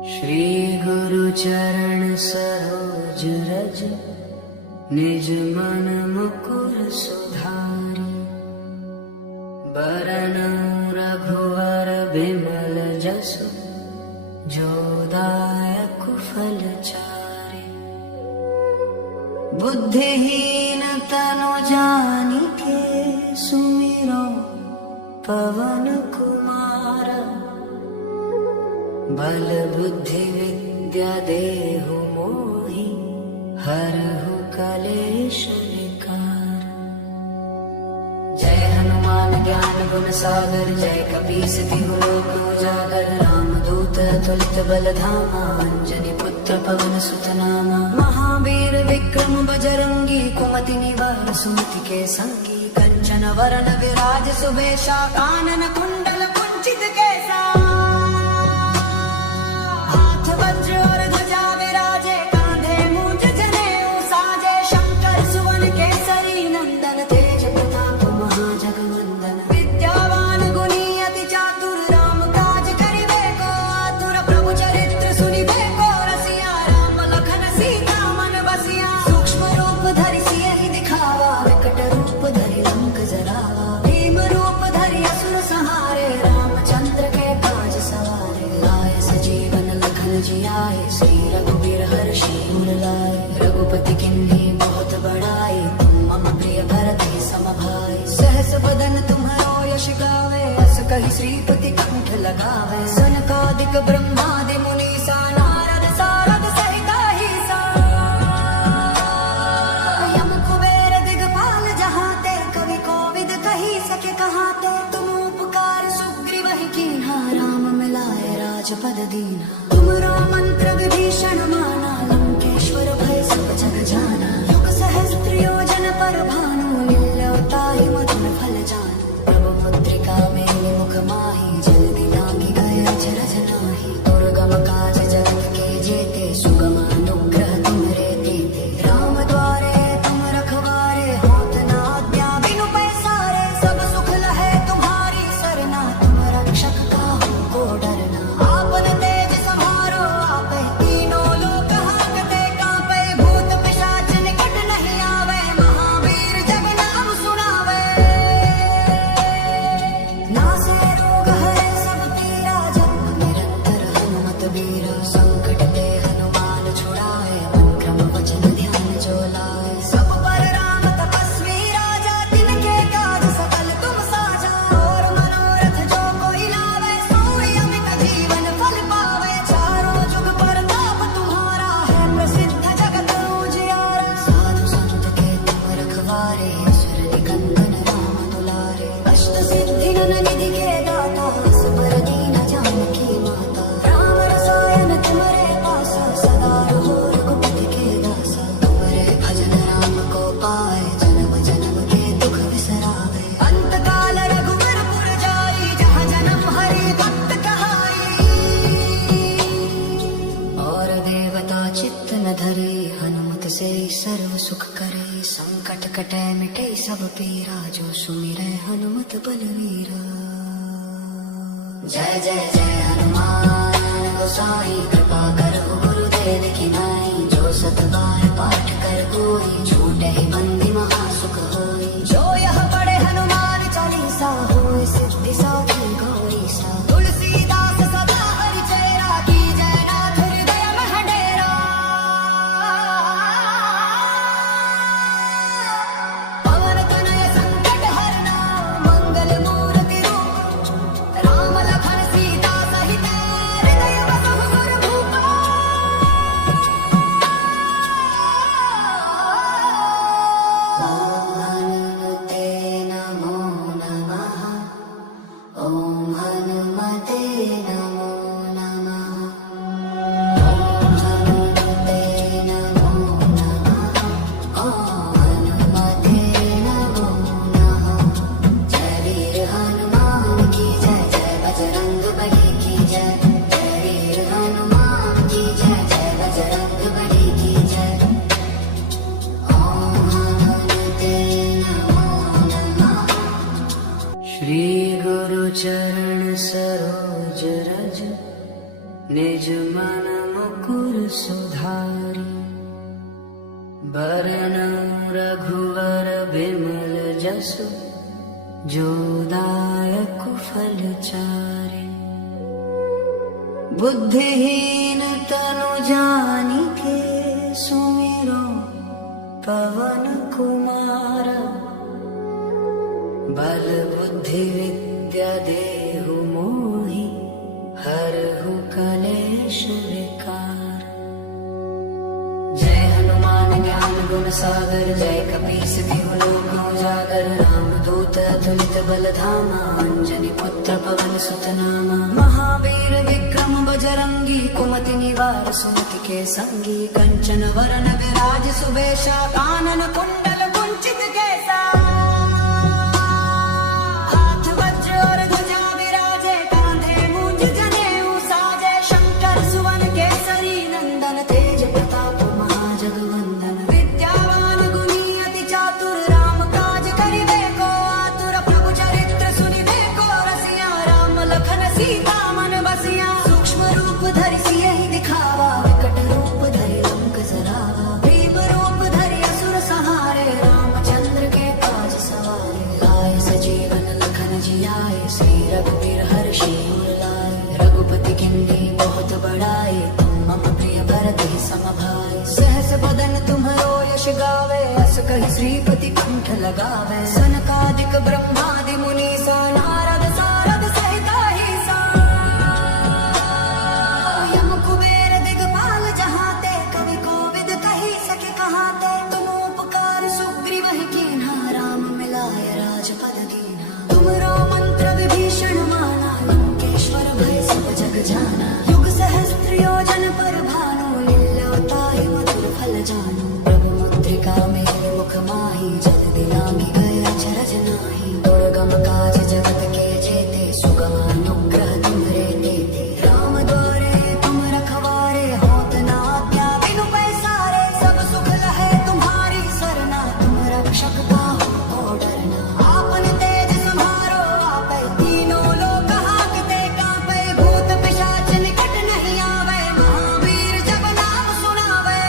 श्री गुरु चरण सरोज रज, निज मन मुकुर सुधारी। बरन रघुवर बिमल जसु, जो दायक फल चारि। बुद्धिहीन तनु जानिके, सुमिरो पवन कुमार। बल बुद्धि विद्या देहु मोहि, हरहु कलेश विकार। जय हनुमान ज्ञान गुण सागर, जय कपीस तिहु लोक उजागर। रामदूत अतुलित बल धामा, अंजनी पुत्र पवन सुत नामा। महावीर विक्रम बजरंगी, कुमति निवार सुमति के संगी। कंचन वरण विराज सुबेशा, कानन कुंडल कुंचित केसा। हाथ वज्र और ध्वजा विराजे, कांधे मूंज जनेऊ साजे। शंकर सुवन केसरी नंदन, तेज प्रताप महाजगवंदन। विद्यावान गुणी अति चातुर, राम काज करिबे को आतुर। प्रभु चरित्र सुनिबे को रसिया, राम लखन सीता मन बसिया। सूक्ष्म रूप धरि सियहि दिखावा, विकट रूप धरि लंक जरावा। भीम रूप धरि असुर संहारे, रामचंद्र के काज सवारे। लाए सजीवन लखन जियाए, श्री रघुवीर हर्षि उर लाए। रघुपति किन्ही बहुत बड़ाई, तुम मम प्रिय भरते सम भाई। सहस बदन तुम्हरो यश गावे, अस कहि श्रीपति कंठ लगावे। सनकादिक ब्रह्मादि मुनीसा, नारद सारद सहित अहीसा। यम कुबेर दिगपाल जहाते, कवि कोविद कहि सके कहाते। तुम उपकार सुग्रीवहि कीन्हा, राम मिलाए राजपद दीन्हा। तुमरो मंत्र विभीषण माना, लंकेश्वर भय सब जग जाना। युग सहस्त्र योजन पर भानु, लील्योताहि मधुर फल जानु। प्रभु मुद्रिका मेलि मुख माहि, जल्दी लांघि गए अचरज नाहि। दुर्गम काज जगत के जेते, सुगम अनुग्रह तुमरे तेते। राम द्वारे तुम रखवारे, होत न आज्ञा बिनु पैसारे। सब सुख लहे तुम्हारी सरना, तुम रक्षक काहू को डरना। आपन तेज सम्हारो आपे, तीनों लोक हांकते कांपे। भूत पिशाच निकट नहीं आवे, महावीर जब नाम सुनावे। नासे रोग हरे सब पीरा, जप निरंतर हनुमत बीरा। संकट ते हनुमान छुड़ाए, मन क्रम वचन ध्यान जो लाए। सब पर राम तपस्वी राजा, तिनके काज सकल तुम साजा। और मनोरथ जो कोई लावे, सोई अमित जीवन फल पावे। चारों जुग परताप तुम्हारा है, प्रसिद्ध जगत उजियारा। साधु संत के तुम रखवारे, असुर निकंदन राम दुलारे। अष्ट सिद्धि नन निधि के दाता, असबर दीन जानकी माता। राम रसायन तुम्हारे पासा, सदा रहो रघुपति के दासा। तुम्हारे भजन राम को पाए, जन्म जन्म के दुख बिसरावे। अंत काल रघुवर पुर जाई, जहाँ जन्म हरि भक्त कहाई। और देवता चित्त न धरे, हनुमत से सर्व सुख करे। संकट कटे मिटे सब पीरा, जो सुमिरै हनुमत बलवीरा। जय जय जय हनुमान गोसाई, कृपा करो गुरुदेव की नाई। जो सत बार पाठ कर कोई, छूटे बंदी महासुख होई। जो यह पढ़े हनुमान चालीसा, होय सिद्धि साखी गौरी सा। तुलसीदास सदा हरिचेरा, की जय नाथ हृदय मह डेरा। पवन तनय संकट हरना, मंगल मूर्ति रूप। राम लखन सीता सहित, हृदय बसहु गुरभूपा। ओम हनुमते नमो नमः, ओम हनुमते नमो नमः। ओम हनुमते नमो नमः, ओम हनुमते नमो नमः। जय वीर हनुमान की जय, जय बजरंग बली की जय। जय वीर हनुमान की जय, जय बजरंग बली की जय। ओम हनुमते नमो नमः। श्री गुरु चरण सरोज रज, निज मन मुकुर सुधारी। बरन रघुवर बिमल जसु जो दायक फल चारि। बुद्धिहीन तनु जानिके सुमिरो पवन कुमार। बल बुद्धि विद्या देहु मोहि हरहु कलेश विकार। जय हनुमान ज्ञान गुण सागर जय कपीस तिहु लोक उजागर। रामदूत अतुलित बल धामा अंजनी पुत्र पवन सुत नामा। महावीर विक्रम बजरंगी कुमति निवार सुमति के संगी। कंचन वरन विराज सुबेशा कानन कुंडल कुंचित केसा। हाथ वज्र और ध्वजा विराजे कांधे मूंज जनेऊ साजे। शंकर सुवन केसरी नंदन तेज प्रताप महाजगवंदन। विद्यावान गुणी अति चातुर राम काज करिबे को आतुर। प्रभु चरित्र सुनिबे को रसिया राम लखन सीता मन बसिया। सूक्ष्म रूप धरि सियहि दिखावा विकट रूप धरि लंक जरावा। भीम रूप धरि असुर संहारे रामचंद्र के काज सवारे। लाए सजीवन लखन जियाए श्री रघुवीर हर्षि उर लाए। रघुपति किन्नी बहुत बड़ाए तुम मम प्रिय भरत सम भाई। सहस बदन तुम्हरो यश गावे अस कहि श्रीपति कंठ लगावे। सनकादिक ब्रह्मादि मुनीसा नारद सारद सहित अहिसा। यम कुबेर दिगपाल जहाते कवि कोविद कहि सके कहाते। तुम उपकार सुग्रीव कीन्हा राम मिलाय राजपद दीन्हा। तुमरो मंत्र विभीषण माना लंकेश्वर भय सब जग जाना। युग सहस्त्र योजन पर भानु लील्योताहि मधुर फल जानू। प्रभु मुद्रिका मेरे मुख माहि जल्दी लांघि गए अचरज नाहि। दुर्गम काज जगत के जेते सुगम अनुग्रह तुम्हरे तेते। राम द्वारे तुम रखवारे होत न आज्ञा बिनु पैसारे। सब सुख लहे तुम्हारी सरना तुम रक्षक काहू को डरना। आपन तेज सम्हारो आपै तीनों लोक हांकते कांपै। भूत पिशाच निकट नहीं आवे महावीर जब नाम सुनावे।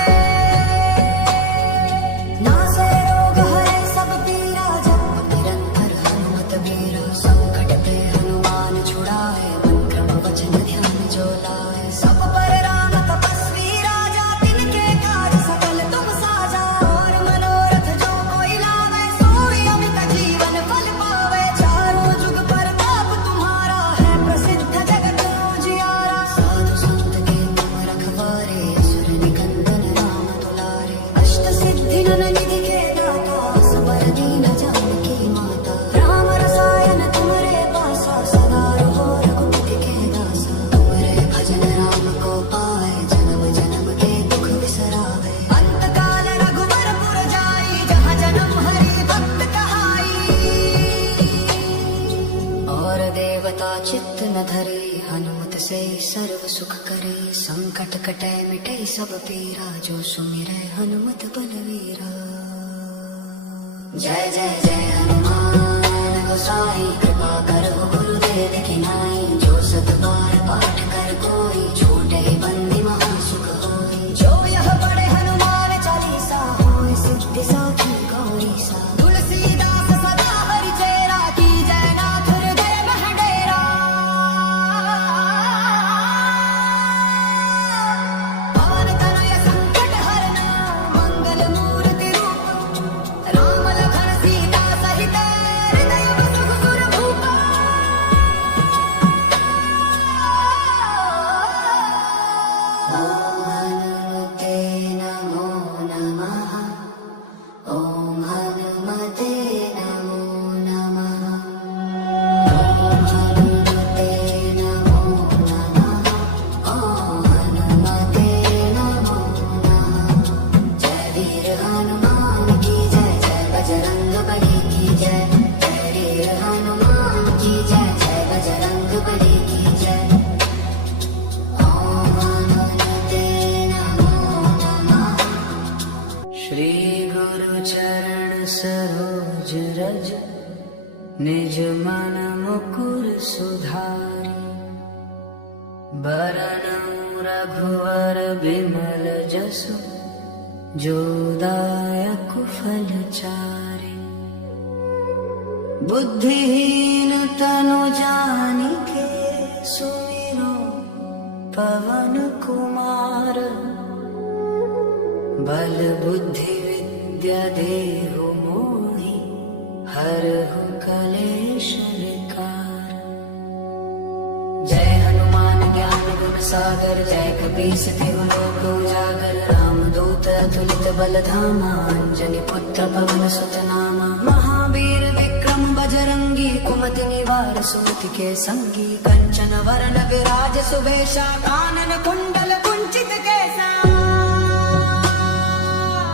नासे रोग हरे सब पीरा जप निरंतर हनुमत बीरा। संकट ते हनुमान छुड़ाए मन क्रम वचन ध्यान जो लाए। सब पर राम तपस्वी राजा तिनके काज सकल तुम साजा। और मनोरथ जो कोई लावे सोई अमित जीवन फल पावे। चारों जुग परताप तुम्हारा है प्रसिद्ध जगत उजियारा। साधु संत के तुम रखवारे असुर निकंदन राम दुलारे। अष्ट सिद्धि नन निधि के दाता सबर दीन जानकी माता। राम रसायन तुम्हारे पासा सदा रहो रघुपति के दासा। तुम्हारे भजन राम को पाए जन्म जन्म के दुख बिसरावे। अंत काल रघुवर पुर जाई जहाँ जन्म हरि भक्त कहाई। और देवता चित्त न धरे हनुमत से सर्व सुख करे। संकट कटे मिटे सब पीरा जो सुमिरै हनुमत बलवीरा। जय जय जय हनुमान गोसाई कृपा करो गुरुदेव की नाई। जो सत बार पाठ कर कोई छूटे बंदी महा सुख होई। जो यह पढ़े हनुमान चालीसा होय सिद्धि साखी गौरी सा। तुलसीदास सदा हरि चेरा की जय नाथ हृदय मह डेरा। पवन तनय संकट हरना मंगल मूर्ति रूप। राम लखन सीता सहित हृदय बसहु सुर भूपा। ओम हनुमते नमो नमः। ओम हनुमते नमो नमः। ओम हनुमते नमो नमः। ओम हनुमते नमो नमः। जय वीर हनुमान की जय जय बजरंग बली की जय। जय वीर हनुमान की जय जय बजरंग बली की जय। ओम हनुमते नमो नमः। श्री गुरु चरण सरोज रज निज मन मुकुर सुधारी। बरन रघुवर बिमल जसु जो दायक फल चारि। बुद्धिहीन तनु जानिके सुमिरो पवन कुमार। बल बुद्धि विद्या देहु मोहि हरहु कलेश विकार। जय हनुमान ज्ञान गुण सागर जय कपीस तिहु लोक उजागर। रामदूत अतुलित बल धामा अंजनी पुत्र पवन सुत नामा। महावीर विक्रम बजरंगी कुमति निवार सुमति के संगी। कंचन वरन विराज सुबेशा कानन कुंडल कुंचित केसा।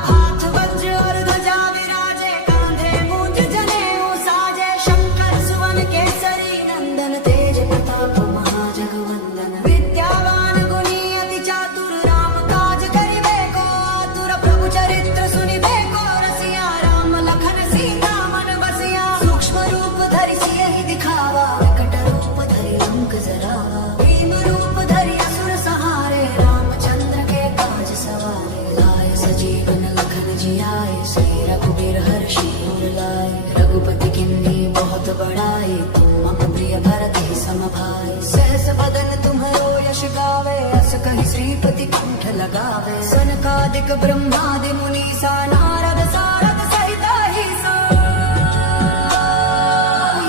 हाथ वज्र और ध्वजा विराजे कांधे मूंज जनेऊ साजे। शंकर सुवन केसरी नंदन तेज प्रताप महाजगवंदन। विद्यावान गुणी अति चातुर राम काज करिबे को आतुर। प्रभु चरित्र सुनिबे को रसिया राम लखन सीता मन बसिया। सूक्ष्म रूप धरि सियहि दिखावा विकट रूप धरि लंक जरावा। भीम रूप धरि असुर सहारे रामचंद्र के काज सवारे। लाय सजीवन लखन जियाए श्री रघुबीर हर्षि उर लाए। रघुपति किन्नी बहुत बड़ाई तुम मम प्रिय भरते सम भाई। सहस बदन तुम्हरो यश गावे अस कहि श्रीपति कंठ लगावे। सनकादिक ब्रह्मादि मुनीसा नारद सारद सहित अहिसा।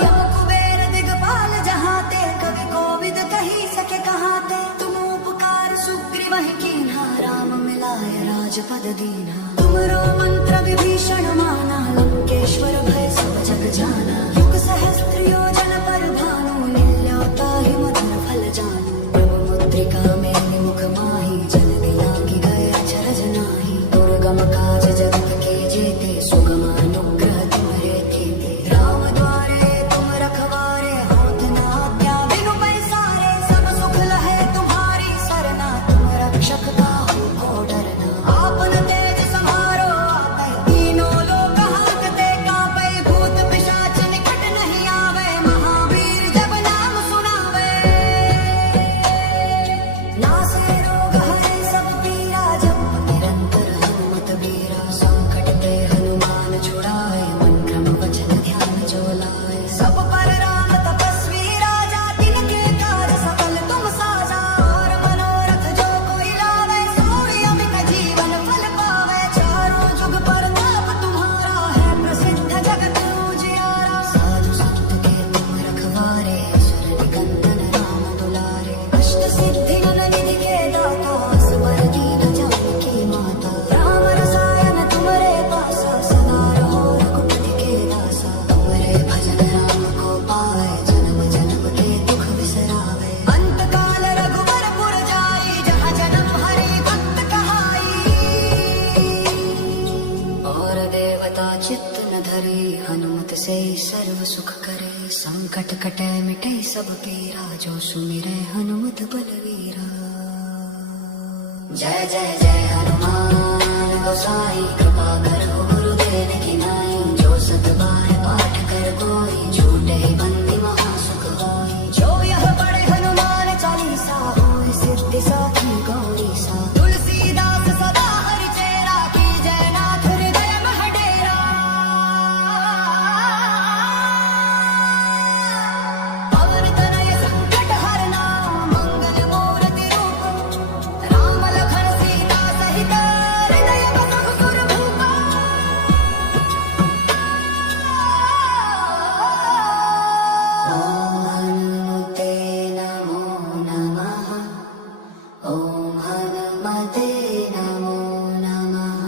यम कुबेर दिगपाल जहाते कवि कोविद कहि सके कहाते। तुम उपकार सुग्रीवहि कीन्हा राम मिलाय राजपद दीन्हा। तुमरो मंत्र विभीषण माना लंकेश्वर भय सब जग जाना। युग सहस्त्र योजन पर भानु लील्योताहि मधुर फल जानू। प्रभु मुद्रिका मेलि मुख माहि जन दिलांगी गए अचरज नाही। दुर्गम काज जगत के जेते सुगम अनुग्रह तुम्हरे तेते। राम द्वारे तुम रखवारे होत न आज्ञा बिनु पैसारे। सब सुख लहे तुम्हारी सरना तुम रक्षक काहू को डरना। आपन तेज समारो आपै तीनों लोक हांकते कांपै। भूत पिशाच निकट नहीं आवे महावीर जब नाम सुनावे। नासे रोग हरे सब पीरा जप निरंतर हनुमत बीरा। संकट ते हनुमान छुड़ाए मन क्रम वचन ध्यान जो लाए। सब पर राम तपस्वी राजा तिनके काज सकल तुम साजा। और मनोरथ जो कोई लावे सोई अमित जीवन फल पावे। चारों जुग पर ताप तुम्हारा है प्रसिद्ध जगत उजियारा। साधु संत के तुम रखवारे असुर निकंदन राम दुलारे। अष्ट सिद्धि नन निधि के दाता असबर दीन जानकी माता। राम रसायन तुमरे पासा सदा रहो रघुपति के दासा। तुमरे भजन राम को पाए जन्म जन्म के दुख बिसरावे। अंत काल रघुवर पुर जाई जहाँ जन्म हरि भक्त कहाई। और देवता चित्त न धरे हनुमत से सर्व सुख करे। संकट कटे मिटे सब पीरा जो सुमिरे हनुमत बलवीरा। जय जय जय हनुमान गोसाई कृपा करो गुरुदेव की नाई। जो सत बार पाठ कर कोई छूटे बंदी महासुख होई। जो यह पढ़े हनुमान चालीसा होय सिद्धि साखी गौरी सा। तुलसीदास सदा हरि चेरा की जय नाथ हृदय मह डेरा। पवन तनय संकट हरना मंगल मूर्ति रूप। राम लखन सीता सहित हृदय बसहु सुर भूपा। ओम हनुमते नमो नमः। ओम हनुमते नमो नमः।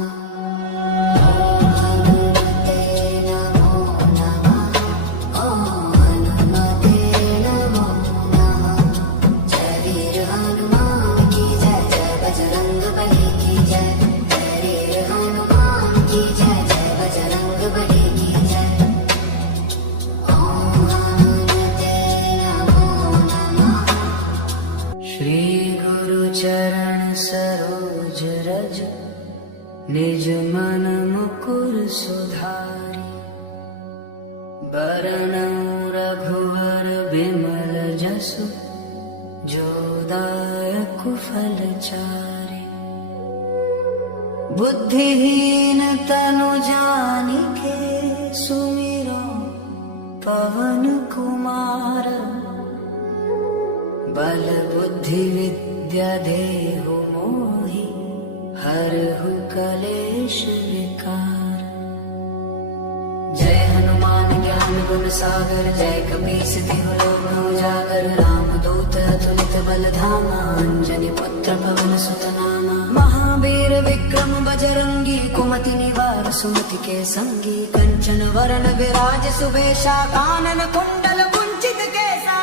ओम हनुमते नमो नमः। ओम हनुमते नमो नमः। जय वीर हनुमान की जय जय बजरंग बली की जय। जय वीर हनुमान की जय जय बजरंग बली की जय। ओम हनुमते नमो नमः। श्री गुरु चरण सरोज रज निज मन मुकुर सुधारी। बरनउँ रघुवर बिमल जसु जोदायक फलचारि। बुद्धिहीन तनु जानिके सुमिरो पवन कुमार। बल बुद्धि विद्या देहु मोहि हरहु कलेश विकार। जय हनुमान ज्ञान गुण सागर, जय कपीस तिहु लोक उजागर। रामदूत अतुलित बल धामा, अंजनी पुत्र पवन सुत नामा। महावीर विक्रम बजरंगी, कुमति निवार सुमति के संगी। कंचन वरण विराज सुबेशा, कानन कुंडल कुंचित केसा।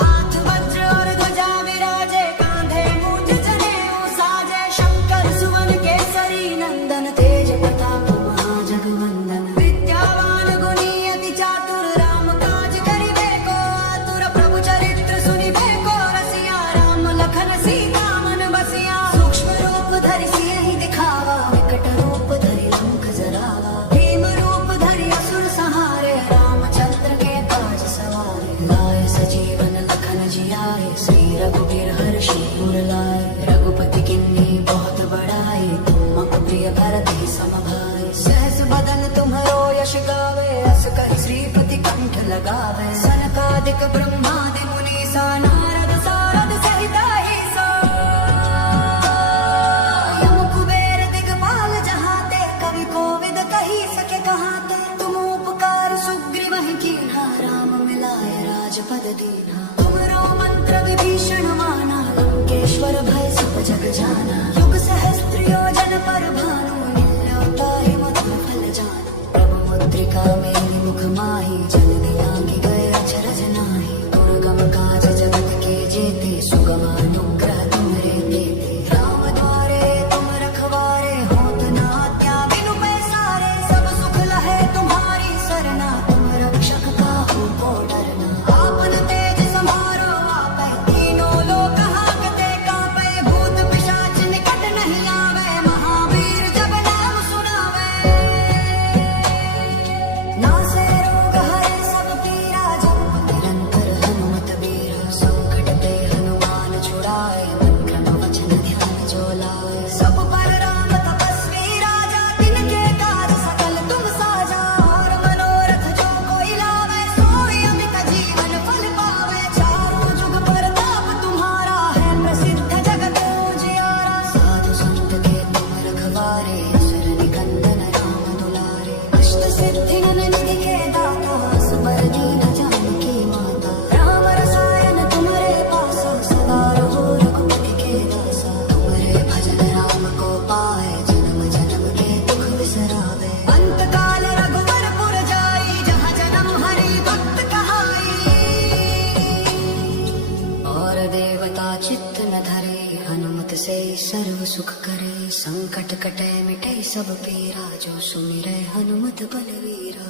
हाथ वज्र और ध्वजा विराजे, कांधे मूंज जनेऊ साजे। शंकर सुवन केसरी नंदन, तेज प्रताप महाजगवंदन। विद्यावान गुणी अति चातुर, राम काज करिबे को आतुर। प्रभु चरित्र सुनिबे को रसिया, राम लखन सीता मन बसिया। सूक्ष्म रूप धरि सियहि दिखावा, विकट रूप धरि लंक जरावा। भीम रूप धरि असुर संहारे, रामचंद्र के काज सवारे। लाए सजीवन लखन जियाए, श्री रघुवीर हर्षि उर लाए। रघुपति किन्नी बहुत बड़ाई, तुम मम प्रिय भरति सम भाई। सहस बदन तुम्हरो यश गावे, अस कहि श्रीपति कंठ लगावे। सनकादिक ब्रह्मादि मुनीसा, नारद सारद सहित अहिसा। यम कुबेर दिगपाल जहाते, कवि कोविद कहि सके कहाते। तुम उपकार सुग्रीवहि कीन्हा, राम मिलाए राजपद दीन्हा। तुमरो मंत्र विभीषण माना, लंकेश्वर भय सब जग जाना। युग सहस्त्र योजन पर भानु, लील्योताहि मधुर फल जानु। प्रभु मुद्रिका मेलि मुख माहि, जन दिलांघि गए अचरज नाहि। दुर्गम काज जगत के जेते, सुगम अनुग्रह तुम्हरे तेते। राम द्वारे तुम रखवारे, होत न आज्ञा बिनु पैसारे। सब सुख लहे तुम्हारी सरना, तुम रक्षक काहू को डरना। आपन तेज समारो आपै, तीनों लोक हांकते कांपै। भूत पिशाच निकट नहीं आवे, महावीर जब नाम सुनावे। नासे रोग हरे सब पीरा, जपत निरंतर हनुमत बीरा। संकट ते हनुमान छुड़ाए, मन क्रम वचन ध्यान जो लाए। सब पर राम तपस्वी राजा, तिनके काज सकल तुम साजा। और मनोरथ जो कोई लावे, सोई अमित जीवन फल पावे। चारों जुग परताप तुम्हारा है, प्रसिद्ध जगत उजियारा। साधु संत के तुम रखवारे, असुर निकंदन राम दुलारे। अष्ट सिद्धि निधि के दाता, असबर दीन जानकी माता। राम रसायन तुम्हारे पासा, सदा रहो रघुपति के दासा। तुम्हारे भजन राम को पाए, जन्म जन्म के दुख बिसरावे। अंत काल रघुवर पुर जाई, जहाँ जन्म हरि भक्त कहाई। और देवता चित्त न धरे, हनुमत से सर्व सुख करे। संकट कटे मिटे सब पीरा, जो सुमिरै हनुमत बलवीरा।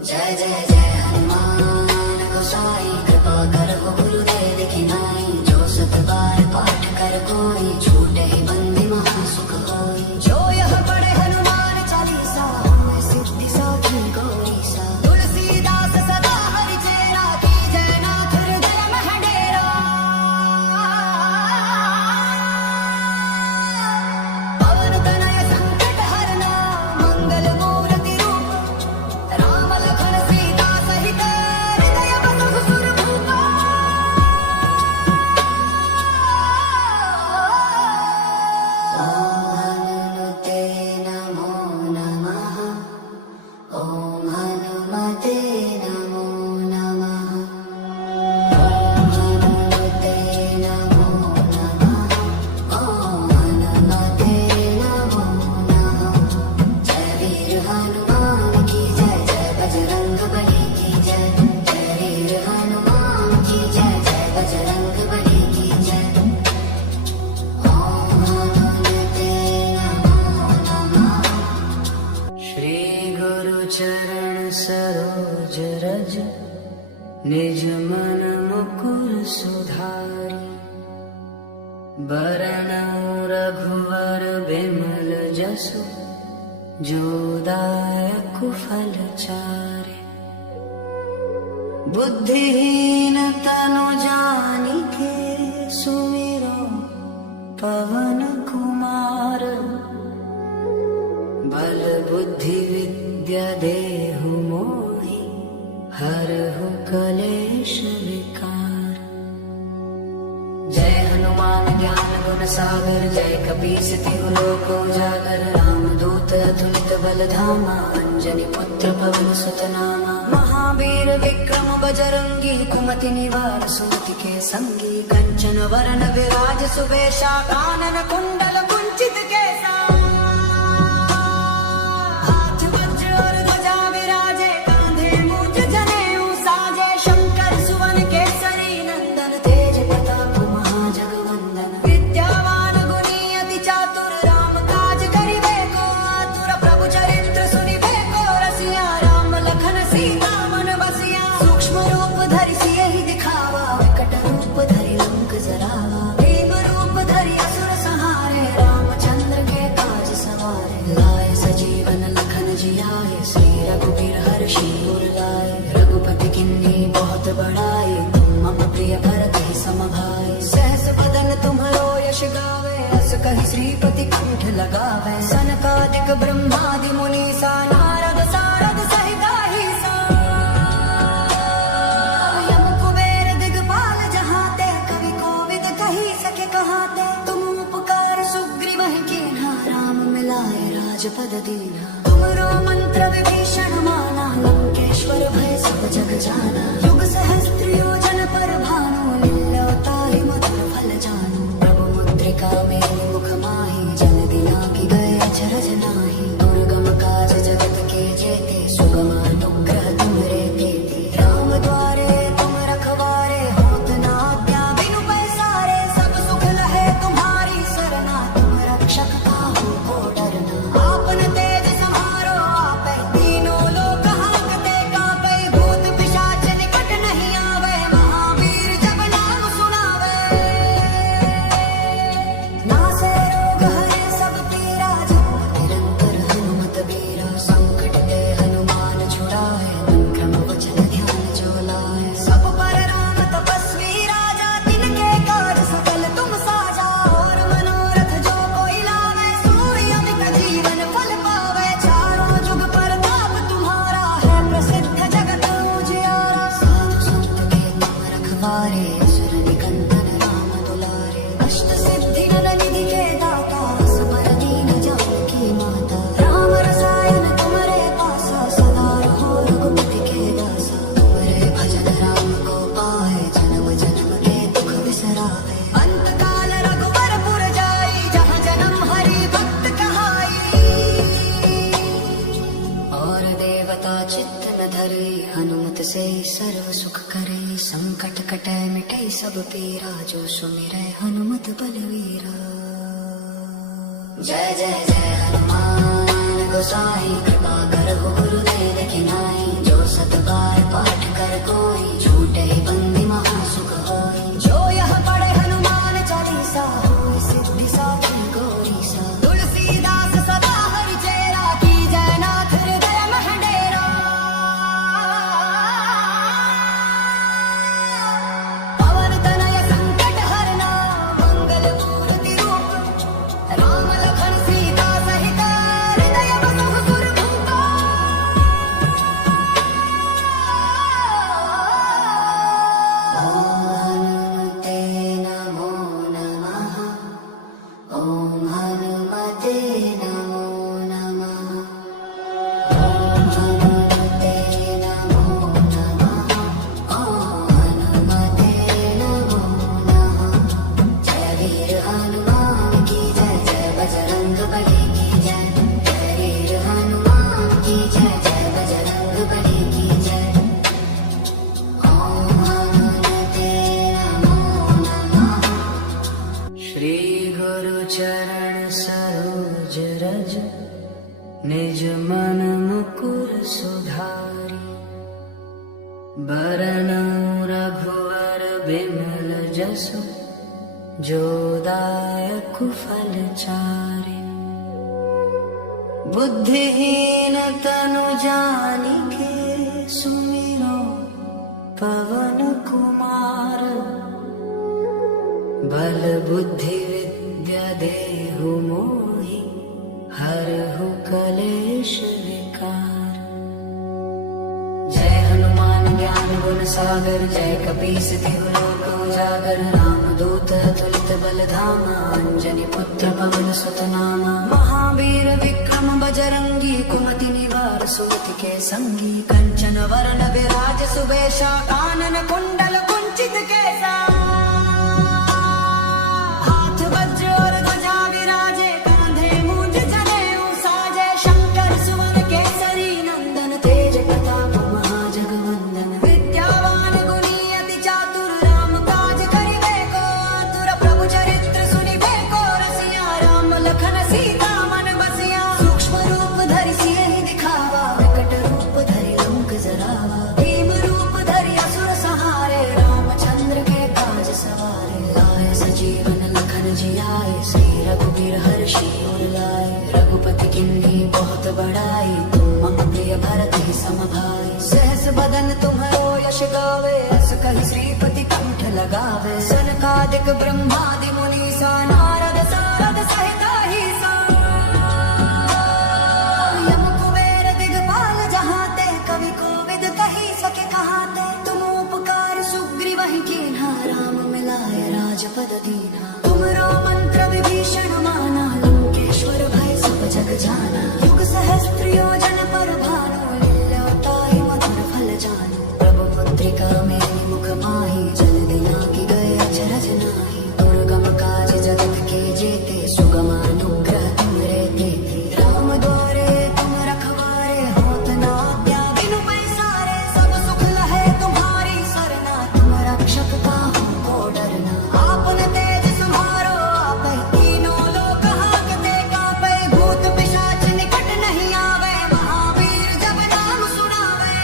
जय जय जय हनुमान गोसाई, कृपा करहु गुरुदेव की नाई। जो सत बार पाठ कर कोई, छूटे बंदी महा सुख होई। जो यह पढ़े हनुमान चालीसा, होय सिद्धि साखी गौरीसा। तुलसीदास सदा हरि चेरा, कीजय नाथ हृदय मह डेरा। पवन तनय संकट हरना, मंगल मूर्ति रूप। राम लखन सीता सहित, हृदय बसहु सुरभूपा। हनुमते नमो नमः, ओम हनुमते नमो नमः। ओम हनुमते नमो नमः, ओम हनुमते नमो नमः। जय वीर हनुमान की जय, जय बजरंग बली की जय। जय वीर हनुमान की जय, जय बजरंग बली की जय। ओम हनुमते नमो नमः। श्री गुरु चरण सरोज रज, निज मन मुकुर सुधारि। बरनउँ रघुवर बिमल जसु, जो दायक फलचारि। बुद्धिहीन तनु जानिके सुमिरो पवन कुमार। बल बुद्धि विद्या देहु मोहि हरहु कलेश विकार। जय हनुमान ज्ञान गुण सागर जय कपीस तिहु लोक उजागर। रामदूत अतुलित बल धामा अंजनी पुत्र पवन सुत नामा। महावीर विक्रम बजरंगी कुमति निवार सुमति के संगी। कंचन वरण विराज सुबेशा कानन कुंडल कुंचित केसा। हाथ वज्र और ध्वजा विराजे कांधे मूंज जनेऊ साजे। शंकर सुवन केसरी नंदन तेज प्रताप महाजगवंदन। विद्यावान गुणी अति चातुर राम काज करिबे को आतुर। प्रभु चरित्र सुनिबे को रसिया राम लखन सीता मन बसिया। सूक्ष्म रूप धरि सियहि दिखावा विकट रूप धरि लंक जरावा। भीम रूप धरि असुर संहारे रामचंद्र के काज सवारे। लाए सजीवन लखन जियाए श्री रघुबीर हर्षि उर लाए। रघुपति किन्नी बहुत बड़ाई तुम मम प्रिय भरत सम भाई। सहस बदन तुम्हरो यश गावे अस कहि श्रीपति कंठ लगावे। सनकादिक ब्रह्मादि मुनीसा नारद सारद सहित अहिसा। यम कुबेर दिगपाल जहाते कवि कोविद कहि सके कहाते। तुम उपकार सुग्रीव कीन्हा राम मिलाए राजपद दीन्हा। तुमरो मंत्र विभीषण माना लंकेश्वर भय सब जग जाना। युग सहस्त्र योजन पर भानु लील्यो ताहि मधुर फल जानु। प्रभु मुद्रिका मेलि मुख माहि जन दिना की गए अचरज नाही। दुर्गम काज जगत के जेते सुगम अनुग्रह तुमरे तेते। राम द्वारे तुम रखवारे होत न आज्ञा बिनु पैसारे। सब सुख लहे तुम्हारी सरना तुम रक्षक काहू को डरना। आपन तेज समारो आपै तीनों लोक हांकते कांपै। भूत पिशाच निकट नहीं आवे महावीर जब नाम सुनावे। नासे रोग हरे सब पीरा जपत निरंतर हनुमत बीरा। संकट ते हनुमान छुड़ाए मन क्रम वचन ध्यान जो लाए। सब पर राम तपस्वी राजा तिनके काज सकल तुम साजा। और मनोरथ जो कोई लावे सोई अमित जीवन फल पावे। चारों जुग परताप तुम्हारा है प्रसिद्ध जगत उजियारा। साधु संत के तुम रखवारे असुर निकंदन राम दुलारे। अष्ट सिद्धि नर निधि के दाता असबर दीन जानकी माता। राम रसायन तुम्हारे पासा सदा रहो रघुपति के दासा। तुम्हारे भजन राम को पाए जन्म जन्म के दुख बिसराए। अंत काल रघुवर पुर जाई जहाँ जन्म हरि भक्त कहाई। और देवता चित्त न धरे हनुमत से सर्व सुख करे। संकट कटै मिटै सब पीरा जो सुमिरै हनुमत बलवीरा। जय जय जय हनुमान गोसाई कृपा करहु गुरुदेव की नाई। जो सत बार पाठ कर कोई छूटे बंदी महासुख होई। जो यह पढ़े हनुमान चालीसा होय सिद्धि साखी गौरी सा। तुलसीदास सदा हरि चेरा की जय नाथ हृदय मह डेरा। पवन तनय संकट हरना मंगल मूर्ति रूप। राम लखन सीता सहित हृदय बसहु सुरभूपा। ओम हनुमते नमो नमः। ओम हनुमते नमो नमः। ओम हनुमते नमो नमः। जय वीर हनुमान की जय जय बजरंग बली की जय। जय वीर हनुमान की जय जय बजरंग बली की जय। ओम हनुमते नमो नमः। श्री गुरु चरण सरोज रज निज मन मुकुर सुधारी। बरनौ रघुवर बिमल जसु जो दायक फल चारि। बुद्धिहीन तनु जानिके सुमिरो पवन कुमार बल बुद्धि विद्या देहु मोहि हरहु कलेश विकार। जय हनुमान ज्ञान गुण सागर जय कपीस तिहु लोक उजागर रामदूत अतुलित बल धामा अंजनी पुत्र पवन सुत नामा। महावीर विक्रम बजरंगी कुमति निवार सुमति के संगी कंचन वरण विराज सुबेशा कानन कुंडल कुंचित केसा। हाथ वज्र और ध्वजा विराजे कांधे मूंज जनेऊ साजे शंकर सुवन केसरी नंदन तेज प्रताप महाजगवंदन। विद्यावान गुणी अति चातुर राम काज करिबे को आतुर प्रभु चरित्र सुनिबे को रसिया राम लखन सीता मन बसिया। सूक्ष्म रूप धरि सियहि दिखावा विकट रूप धरि लंक जरावा। भीम रूप धरि असुर सहारे रामचंद्र के काज सवारे। लाए सजीवन लखन जियाए श्री रघुबीर हर्षि उर लाए। रघुपति किन्हीं बहुत बड़ाई तुम मम प्रिय भरत ही सम भाई। सहस बदन तुम्हरो यश गावे अस कहि श्रीपति कंठ लगावे। सनकादिक ब्रह्मादि मुनीसा नारद सारद सहित अहिसा। यम कुबेर दिगपाल जहाते कवि कोविद कहि सके कहाते। तुम उपकार सुग्रीवहि कीन्हा राम मिलाए राजपद दीन्हा। तुमरो मंत्र विभीषण माना लंकेश्वर भय सब जग जाना। युग सहस्त्र योजन पर भानु लील्योताहि मधुर फल जानु। प्रभु मुद्रिका मेरि मुख माहि जल्दी लागी गए अचरज नाहि। दुर्गम काज जगत के जेते सुगम अनुग्रह तुमरे तेते। राम द्वारे तुम रखवारे होत न आज्ञा बिनु पैसारे। सब सुख लहे तुम्हारी सरना तुम रक्षक काहू को डरना। आपन तेज तुम्हारो आपै तीनों लोक हांकते कापै। भूत पिशाच निकट नहीं आवे महावीर जब नाम सुनावे।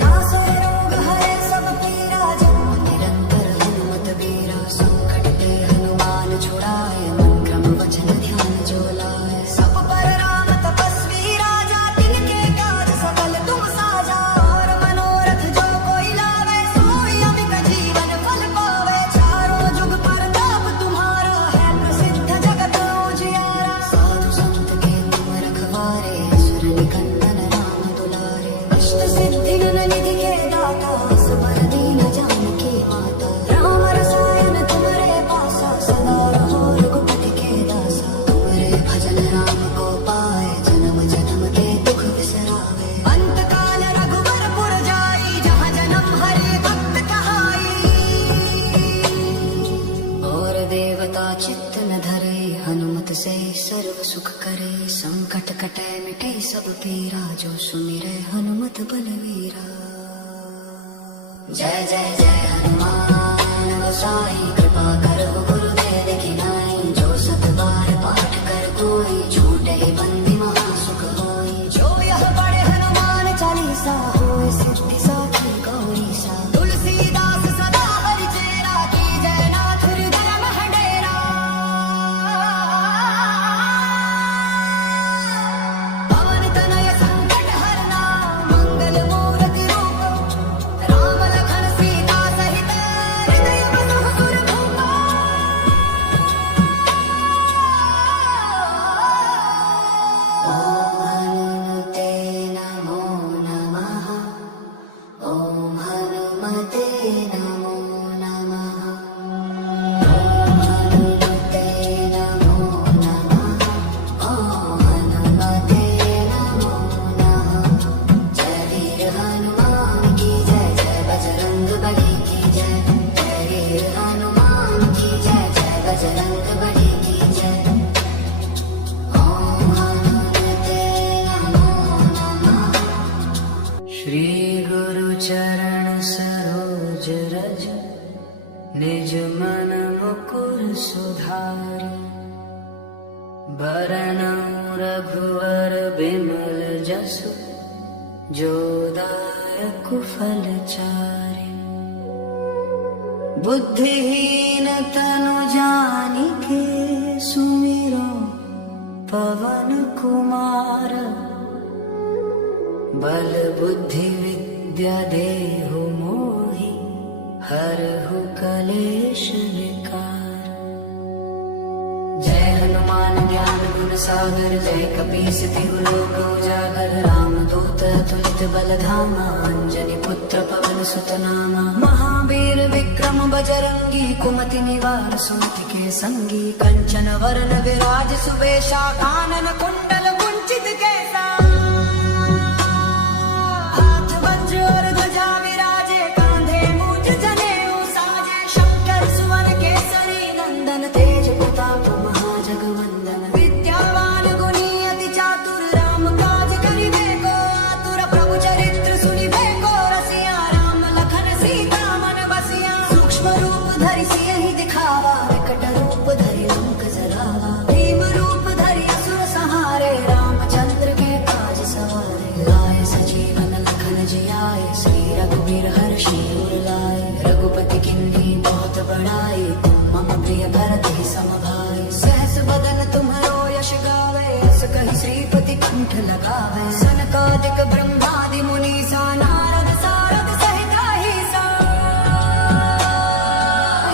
नासै रोग हरे सब पीरा जपत निरंतर हनुमत बीरा। संकट ते हनुमान छुड़ाए मन क्रम वचन ध्यान जो लाए। सब पर राम तपस्वी राजा तिनके काज सकल तुम साजा। और मनोरथ जो कोई लावे सोई अमित जीवन फल पावे। चारों जुग परताप तुम्हारा है प्रसिद्ध जगत उजियारा। साधु संत के तुम रखवारे असुर निकंदन राम दुलारे। अष्ट सिद्धि नव निधि के दाता असबर दीन जानकी माता। राम रसायन तुम्हारे पासा सदा रहो रघुपति के दासा। तुम्हारे भजन राम को पाए जन्म जन्म के दुख बिसरावे। अंत काल रघुवर पुर जाई जहाँ जन्म हरे भक्त कहाई। और देवता चित्त न धरे हनुमत से सर्व सुख करे। संकट कटे मिटे सब पीरा जो सुमिरे हनुमत बलवीरा। जय जय जय हनुमान गोसाई कृपा करो गुरुदेव की नाई। जो सत बार पाठ कर कोई छूटे बंदी महासुख होई। जो यह पढ़े हनुमान चालीसा होए सिद्धि साखी गौरी सा। तुलसीदास सदा हरिचेरा कीजय नाथ हृदय मह डेरा। पवन तनय संकट हरना मंगल मूर्ति रूप। राम लखन सीता सहित हृदय बसहु सुरभूप। ओम हनुमते नमो नमः। ओम हनुमते नमो नमः। ओम हनुमते नमो नमः। ओम हनुमते नमो नमः। जय वीर हनुमान की जय जय बजरंग बली की जय। जय वीर हनुमान की जय जय बजरंग बली की जय। ओम हनुमते नमो नमः। श्री गुरु चरण सरोज रज निज मन मुकुर सुधारि। बरनउँ रघुवर बिमल जसु जो दायक फल चारि। बुद्धिहीन तनु जानिके सुमिरो पवन कुमार। बल बुद्धि विद्या विद्या देहु मोहि हरहु कलेश विकार। जय हनुमान ज्ञान गुण सागर जय कपीस तिहु लोक उजागर। रामदूत अतुलित बल धामा अंजनी पुत्र पवन सुत नामा। महावीर विक्रम बजरंगी कुमति निवार सुमति के संगी। कंचन वरण विराज सुबेशा कानन कुंडल कुंचित केसा। हाथ वज्र और ध्वजा विराजे कांधे मूंज जनेऊ साजे। शंकर सुवन केसरी नंदन तेज प्रताप महाजगवंदन। विद्यावान गुणी अति चातुर राम काज करिबे को आतुर। प्रभु चरित्र सुनिबे को रसिया राम लखन सीता मन बसिया। सूक्ष्म रूप धरि सियहि दिखावा विकट रूप धरि लंक जरावा। भीम रूप धरि असुर संहारे रामचंद्र के काज सवारे। लाए सजीवन लखन जियाए श्री रघुवीर हर्षि उर लाए। रघुपति किन्हीं बहुत बड़ाई तुम मम प्रिय भरति सम भाई। सहस बदन तुम्हरो यश गावे अस कहि श्रीपति कंठ लगावे। सनकादिक ब्रह्मादि मुनीसा नारद सारद सहित अहिसा।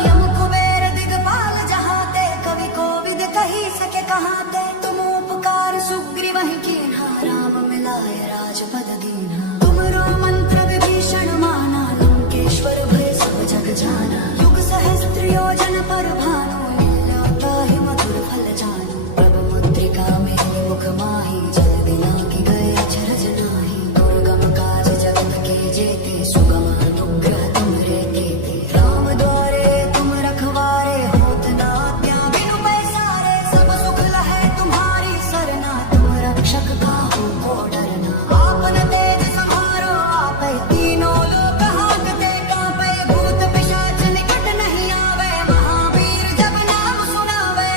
यम कुबेर दिगपाल जहाते कवि कोविद कहि सके कहाते। तुम उपकार सुग्रीवहि कीन्हा राम मिलाए राजपद दीन्हा। तुमरो मंत्र विभीषण माना लंकेश्वर भय सब जग जाना। युग सहस्त्र योजन पर भानु लीला ताहि मधुर फल जानु। प्रभु मुद्रिका मेरि मुख माहि जल दिलांगी गए अचरज नाहि। दुर्गम काज जगत के जेते सुगम अनुग्रह तुमरे तेते। राम द्वारे तुम रखवारे होत न आज्ञा बिनु पैसारे। सब सुख लहै तुम्हारी सरना तुम रक्षक काहू को डरना। आपन तेज समारो आपै तीनों लोक हांकते कांपै। भूत पिशाच निकट नहीं आवे महावीर जब नाम सुनावे।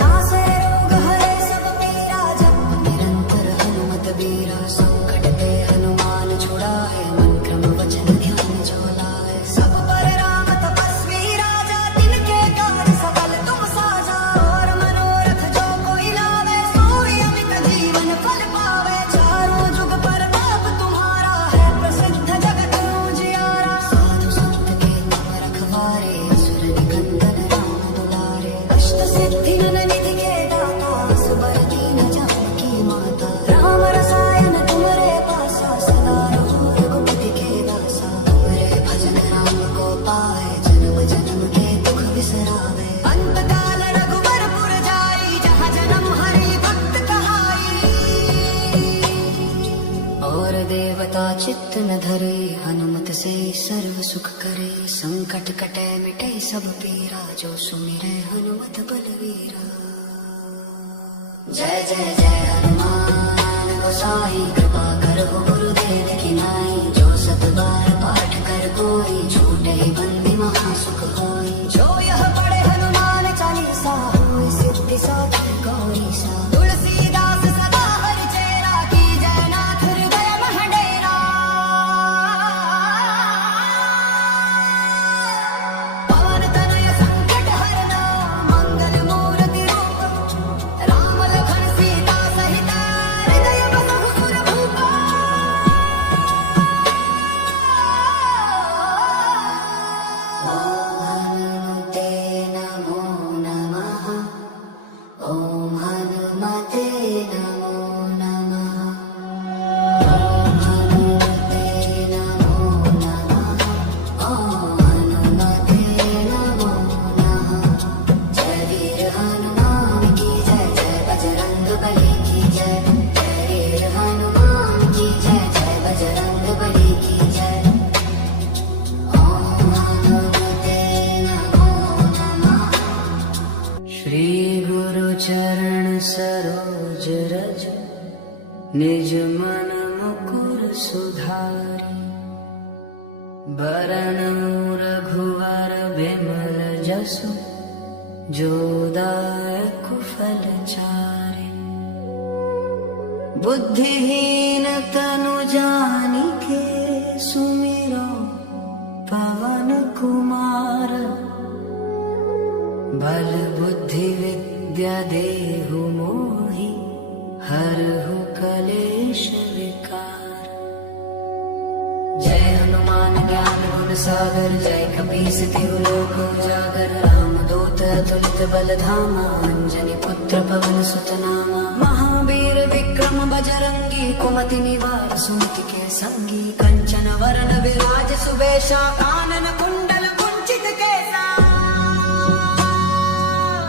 नासै रोग हरै सब पीरा जपत निरंतर हनुमत बीरा। संकट ते हनुमान छुड़ाए मन क्रम वचन ध्यान जो लाए। सब पर राम तपस्वी राजा तिनके काज सकल तुम साजा। और मनोरथ जो कोई लावे सोई अमित जीवन फल पावे। चारों जुग परताप तुम्हारा है प्रसिद्ध जगत उजियारा। साधु संत के तुम रखवारे असुर निकंदन राम दुलारे। अष्ट सिद्धि नन निधि के दाता असबर दीन जानकी माता। राम रसायन तुमरे पासा सदा रहो रघुपति के दासा। तुमरे भजन राम को पाए जन्म जन्म के दुख बिसरावे। अंत काल रघुवर पुर जाई जहाँ जन्म हरि भक्त कहाई। और देवता चित्त न धरे हनुमत से सर्व सुख करे। संकट कटे मिटे सब पीरा जो सुमिरै हनुमत बलवीरा। जय जय जय हनुमान गोसाई कृपा करो गुरुदेव की नाई। जो सत बार पाठ कर कोई छूटे बंदी महासुख होई। जो यह पढ़े हनुमान चालीसा होई सिद्धि साखी गौरीसा। तुलसीदास सदा हरिचेरा की जय नाथ हृदय मह डेरा। पवन तनय संकट हरना मंगल मूर्ति रूप। राम लखन सीता सहित हृदय बसहु सुर भूपा। ओम हनुमते नमो नमः। ओम हनुमते नमो नमः। ओम हनुमते नमो नमः। जय वीर हनुमान की जय जय बजरंग बली की जय। जय वीर हनुमान की जय जय बजरंग बली की जय। ओम हनुमते नमो नमः। श्री गुरु चरण सरोज रज निज मन मुकुर सुधारि। बरनउँ रघुवर बिमल जसु जो दायक फल चारि। बुद्धिहीन तनु जानिके सुमिरो पवन कुमार। बल बुद्धि विद्या देहु मोहि हरहु कलेश विकार। जय हनुमान ज्ञान गुण सागर जय कपीस तिहु लोक उजागर रामदूत अतुलित बल धामा अंजनी पुत्र पवन सुत नामा महावीर विक्रम बजरंगी कुमति निवार सुमति के संगी कंचन वरण विराज सुबेशा कानन कुंडल कुंचित केसा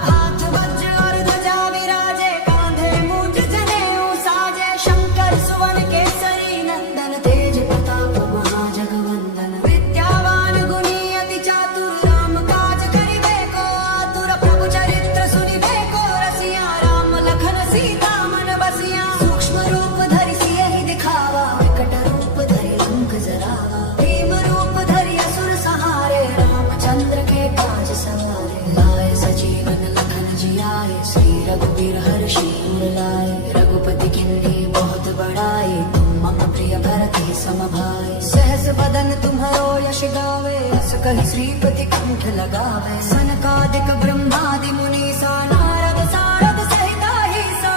हाथ वज्र और ध्वजा विराजे कांधे मूंज जनेऊ साजे शंकर सुवन केसरी नंदन तेज प्रताप महाजगवंदन विद्यावान गुणी अति चातुर राम काज करिबे को आतुर प्रभु चरित्र सुनिबे को रसिया राम लखन सीता मन बसिया सूक्ष्म रूप धरि सियहि दिखावा विकट रूप धरि लंक जरावा भीम रूप धरि असुर सहारे रामचंद्र के काज सवारे लाए सजीवन लखन जियाए श्री रघुबीर हर्षि उर लाए रघुपति किन्नी बहुत बड़ाई तुम मम प्रिय भरति सम भाई सहस बदन तुम्हरो यश गावे अस कहि श्रीपति कंठ लगावे सनकादिक ब्रह्मादि मुनीसा नारद सारद सहित अहिसा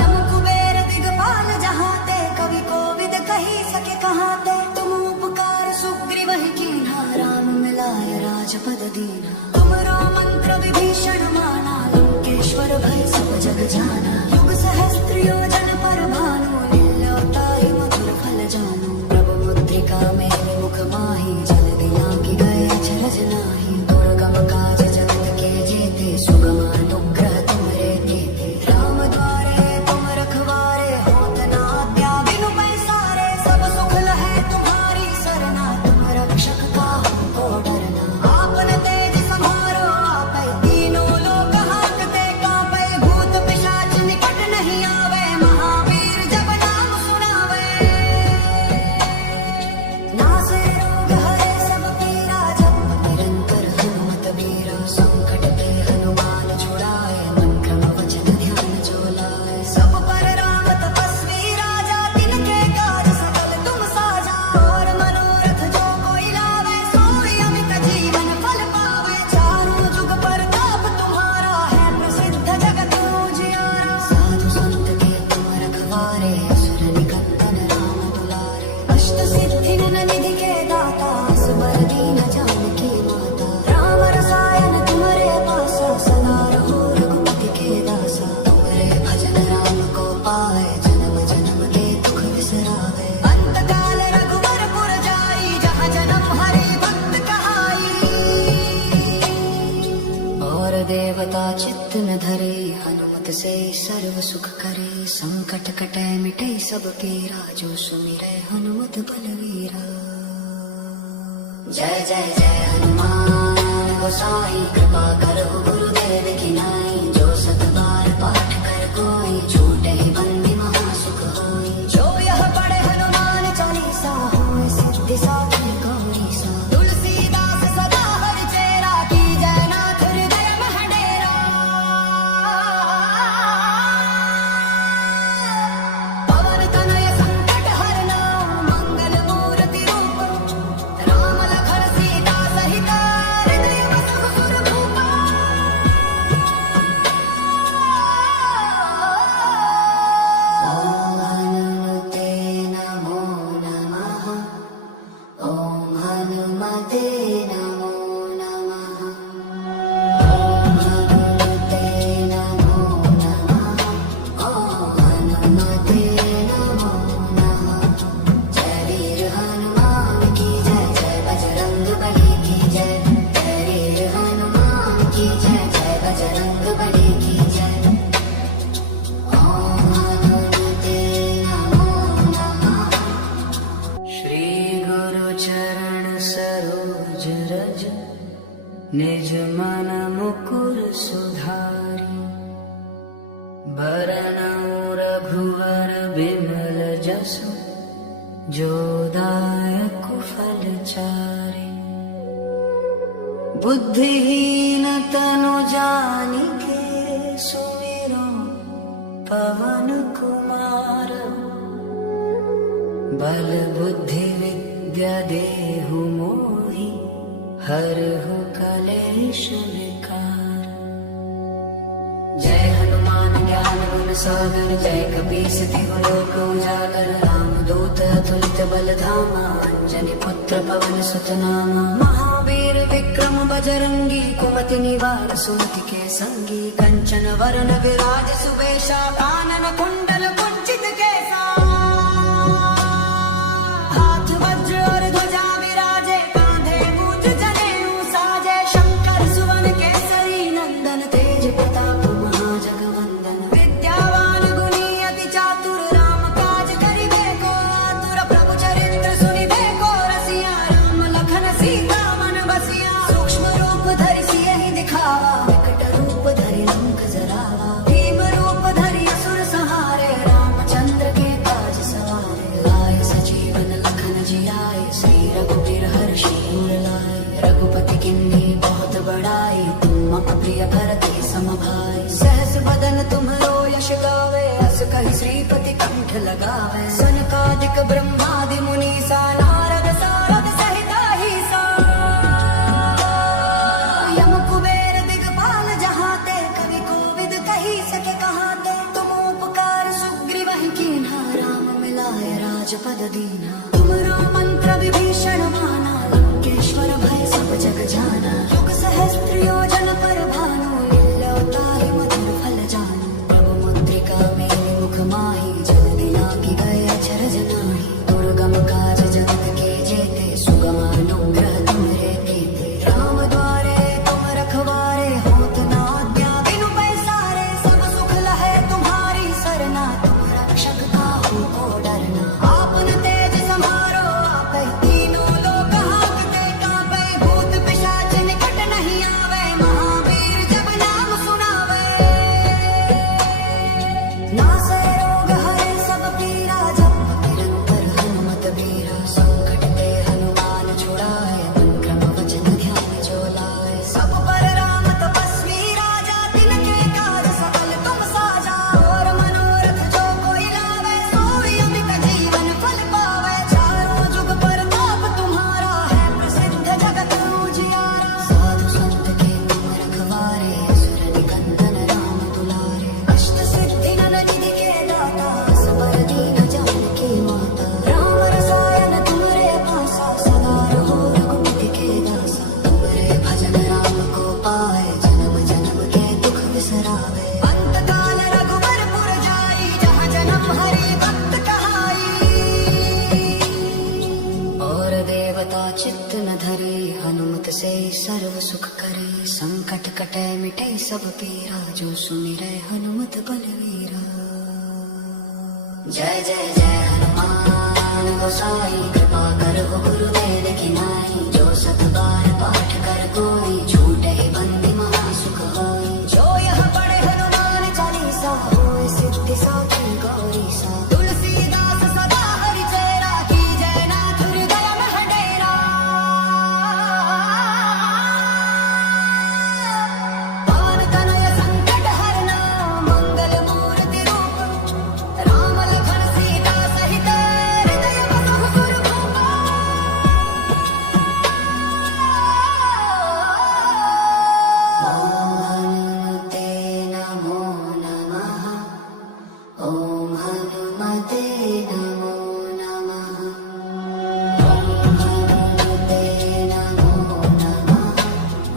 यम कुबेर दिगपाल जहाते कवि कोविद कही सके कहाते तुम उपकार सुग्रीव ही कीन्हा राम मिलाय राजपद दीना तुमरो मंत्र विभीषण माना लंकेश्वर भय सब जग जाना युग सहस्त्र योजन पर भानु लील्योताहि मधुर फल जानू प्रभु मुद्रिका मेरे मुख माहि जल दिलांगी गए अचरज नाही दुर्गम काज जगत के जेते सुगम अनुग्रह तुमरे तेते राम द्वारे तुम रखवारे होत न आज्ञा बिनु पैसारे सब सुख लहै तुम्हारी सरना तुम रक्षक काहू को डरना आपन तेज समारो आपै तीनों लोक हांकते कांपै भूत पिशाच निकट नहीं आवे महावीर जब नाम सुनावे नासे रोग हरे सब पीरा जप निरंतर हनुमत बीरा संकट ते हनुमान छुड़ाए मन क्रम वचन ध्यान जो लाए सब पर राम तपस्वी राजा तिनके काज सकल तुम साजा और मनोरथ जो कोई लावे सोई अमित जीवन फल पावे चारों जुग परताप तुम्हारा है प्रसिद्ध जगत उजियारा साधु संत के तुम रखवारे असुर निकंदन राम दुलारे अष्ट सिद्धि निधि के दाता असबर दीन जानकी माता राम रसायन तुम्हारे पासा सदा रहो रघुपति के दासा तुम्हारे भजन राम को पाए जन्म जन्म के दुख बिसरावे अंत काल रघुवर पुर जाई जहाँ जन्म हरि भक्त कहाई और देवता चित्त न धरे हनुमत से सर्व सुख करे संकट कटे मिटे सब पीरा जो सुमिरै हनुमत बलवीरा जय जय जय हनुमान गोसाई कृपा करो गुरुदेव की नाई जो सत बार पाठ कर कोई छूटे बंदी महासुख होई जो यह पढ़े हनुमान चालीसा होय सिद्धि साखी गौरी सा तुलसीदास सदा हरि चेरा की जय नाथ हृदय मह डेरा पवन तनय संकट हरना मंगल मूर्ति रूप राम लखन सीता सहित हृदय बसहु सुर भूपा ओम हनुमते नमो नमः ओम हनुमते नमो नमः ओम हनुमते नमो नमः ओम हनुमते नमो नमः जय वीर हनुमान की जय जय बजरंग बली की जय जय वीर हनुमान की जय बजरंग बली की जय ओम हनुमते नमो नमः श्री गुरु चरण सरोज रज निज मन मुकुर सुधारी बरनउँ रघुवर बिमल जसु जो दायक फल चारि बुद्धिहीन तनु जानिके सुमिरो पवन कुमार बल बुद्धि विद्या देहु मोहि हरहु कलेश विकार जय हनुमान ज्ञान गुण सागर जय कपीस तिहु लोक उजागर राम रामदूत अतुलित बलधामा अंजनी पुत्र पवन सुत नामा महावीर विक्रम बजरंगी कुमति निवार सुमति के संगी कंचन वरण विराज सुबेशा कानन कुंडल कुंचित केसा हाथ वज्र और ध्वजा विराजे कांधे मूंज जनेऊ साजे शंकर सुवन केसरी नंदन तेज प्रताप महाजगवंदन विद्यावान गुणी अति चातुर राम काज करिबे को आतुर प्रभु चरित्र सुनिबे को रसिया राम लखन सीता मन बसिया सूक्ष्म रूप धरि सियहि दिखावा विकट रूप धरि लंक जरावा भीम रूप धरि असुर संहारे रामचंद्र के काज सवारे लाए सजीवन लखन जियाए श्री रघुबीर हर्षि उर लाए रघुपति किन्हीं बहुत बड़ाई तुम प्रिय भरते सम भाई सहस बदन तुम्हरो यश गावे अस कहि श्रीपति कंठ लगावे सनकादिक ब्रह्मादि मुनीसा नारद सारद सहित अहिसा यम कुबेर दिगपाल जहाते कवि कोविद कही सके कहाते तुम उपकार सुग्रीवहि कीन्हा राम मिलाए राजपद दीन्हा तुमरो मंत्र विभीषण माना लंकेश्वर भय सब जग जाना युग सहस्त्र योजन पर भानु लील्यो ताहि मधुर फल जानु प्रभु मुद्रिका मेरि मुख माहि जल दिलांगी गए अचरज नाही दुर्गम काज जगत के जेते सुगम अनुग्रह तुम्हरे तेते राम द्वारे तुम रखवारे होत न आज्ञा बिनु पैसारे सब सुख लहे तुम्हारी सरना तुम रक्षक काहू को डरना आपन तेज सम्हारो आपै तीनों लोक हांकते कांपै भूत पिशाच निकट नहीं आवे महावीर जब नाम सुनावे नासै रोग हरे सब पीरा जप निरंतर हनुमत बीरा संकट ते हनुमान छुड़ाए मन क्रम वचन ध्यान जो लाए सब पर राम तपस्वी राजा तिनके काज सकल तुम साजा और मनोरथ जो कोई लावे सोई अमित जीवन फल पावे चारों जुग परताप तुम्हारा है प्रसिद्ध जगत उजियारा साधु संत के तुम रखवारे असुर निकंदन राम दुलारे अष्ट सिद्धि नव निधि के दाता असबर दीन जानकी माता राम रसायन तुमरे पासा सदा रहो रघुपति के दासा तुमरे भजन राम को पाए जन्म जन्म के दुख बिसरावे अंत काल रघुबर पुर जाई जहाँ जन्म हरि भक्त कहाई और देवता चित्त न धरे हनुमत से सर्व सुख करे संकट कटे मिटे सब पीरा जो सुमिरै हनुमत बलवीरा जय जय जय हनुमान गोसाई कृपा करो गुरुदेव की नाई जो सत बार पाठ कर कोई छूटे बंदी महासुख होई जो यह पढ़े हनुमान चालीसा होए सिद्धि साखी गौरी सा तुलसीदास सदा हरि चेरा की जय नाथ हृदय मह डेरा पवन तनय संकट हरना मंगल मूर्ति रूप राम लखन सीता सहित हृदय बसहु सुरभूपा ओम हनुमते नमो नमः ओम हनुमते नमो नमः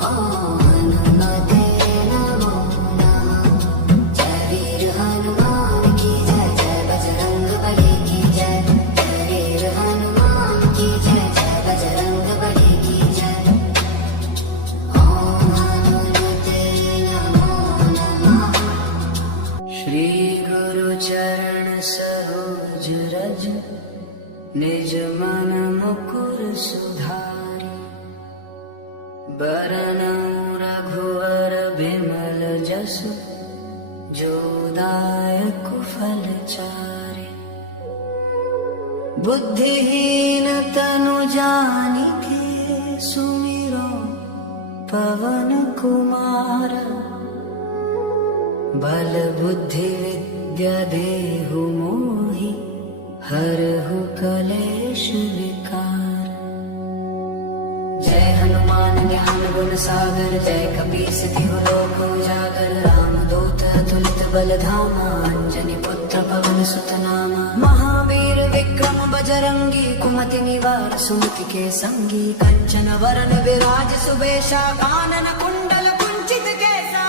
ओम हनुमते नमो नमः जय वीर हनुमान की जय जय बजरंग बली की जय जय वीर हनुमान की जय जय बजरंग बली की जय ओम हनुमते नमो नमः श्री गुरु चरण सरोज रज निज मन मुकुर सुधारि बरनउँ रघुवर बिमल जसु जो दायक फल चारि बुद्धिहीन तनु जानिके सुमिरो पवन कुमार बल बुद्धि विद्या देहु मोहि हरहु कलेश विकार जय हनुमान ज्ञान गुण सागर जय कपीस तिहु लोक उजागर रामदूत अतुलित बलधामा अंजनी पुत्र पवन सुत नामा महावीर विक्रम बजरंगी कुमति निवार सुमति के संगी कंचन वरन विराज सुबेशा कानन कुंडल कुंचित केसा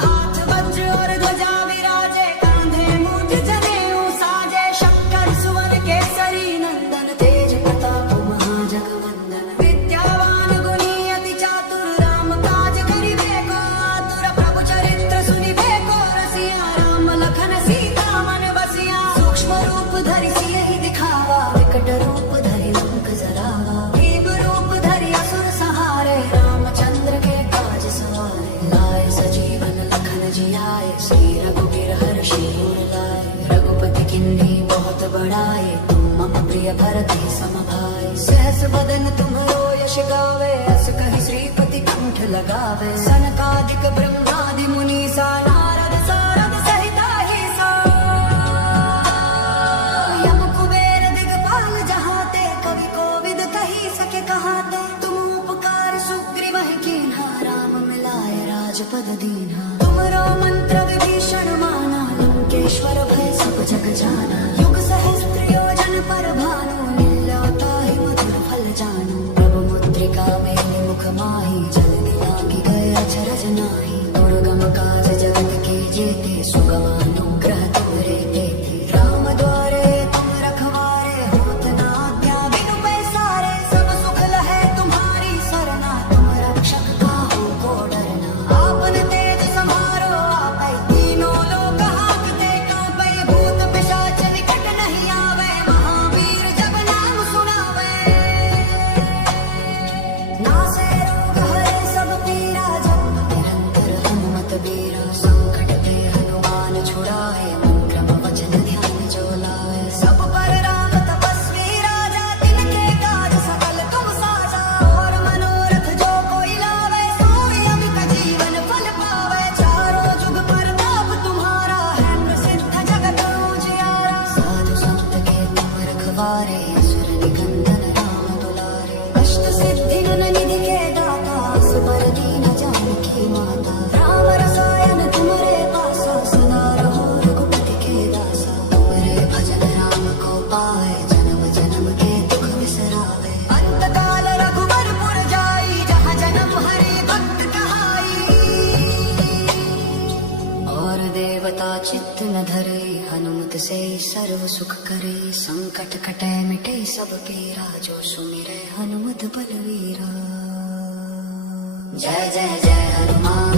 हाथ वज्र और ध्वजा विराजे कांधे मूंज जनेऊ साजे शंकर सुवन केसरी नंदन तेज प्रताप महाजगवंदन विद्यावान गुणी अति चातुर राम काज करिबे को आतुर प्रभु चरित्र सुनिबे को रसिया राम लखन सीता मन बसिया सूक्ष्म रूप धरि सियहि दिखावा विकट रूप धरि लंक जरावा भीम रूप धरि असुर सहारे रामचंद्र के काज सवारे लाए सजीवन लखन जियाए श्री रघुबीर हर्षि उर लाए रघुपति किन्हीं बहुत बड़ाए तुम मम प्रिय भरते सम भाई सहस बदन तुम्हरो यश गावे अस कहि श्रीपति कंठ लगावे सनकादिक ब्रह्मादि मुनीसा नारद सारद सहित अहिसा यम कुबेर दिगपाल जहाते कवि कोविद कहि सके कहाते तुम उपकार सुग्रीव कीन्हा राम मिलाए राजपद दीन्हा तुमरो मंत्र विभीषण माना लंकेश्वर भय सब जग जाना युग सहस्त्र योजन पर भानु लील्योता ही मधुर फल जानू प्रभु मुद्रिका मेलि मुख माहि जल्दी लागी गए अचरज नाही दुर्गम काज जगत के जेते सुगम अनुग्रह तुमरे देते राम द्वारे तुम रखवारे होत न आज्ञा बिनु पैसारे सब सुख लहे तुम्हारी सरना तुम रक्षक काहू को डरना आपन तेज सम्हारो आपै तीनों लोक हांकते कांपै भूत पिशाच निकट नहीं आवे महावीर जब नाम सुनावे नासे रोग हरे सब पीरा जप निरंतर हनुमत बीरा संकट ते हनुमान छुड़ाए मन क्रम वचन ध्यान जो लाए सब पर राम तपस्वी राजा तिनके काज सकल तुम साजा और मनोरथ जो कोई लावे सोई अमित जीवन फल पावे चारों जुग प्रताप तुम्हारा है प्रसिद्ध जगत उजियारा साधु संत के तुम रखवारे असुर निकंदन राम दुलारे अष्ट सिद्धि गण निधि के दाता असबर दीन जानकी माता राम रसायन तुम्हारे पासा सदा रहो रघुपति के दासा तुम्हारे भजन राम को पाए जन्म जन्म के दुख बिसरावे अंत काल रघुवर पुर जाई जहाँ जन्म हरि भक्त कहाई और देवता चित्त न धरे हनुमत से सर्व सुख करे संकट कटे मिटे सब पीरा जो सुमिरे हनुमत बलवीरा जय जय जय हनुमान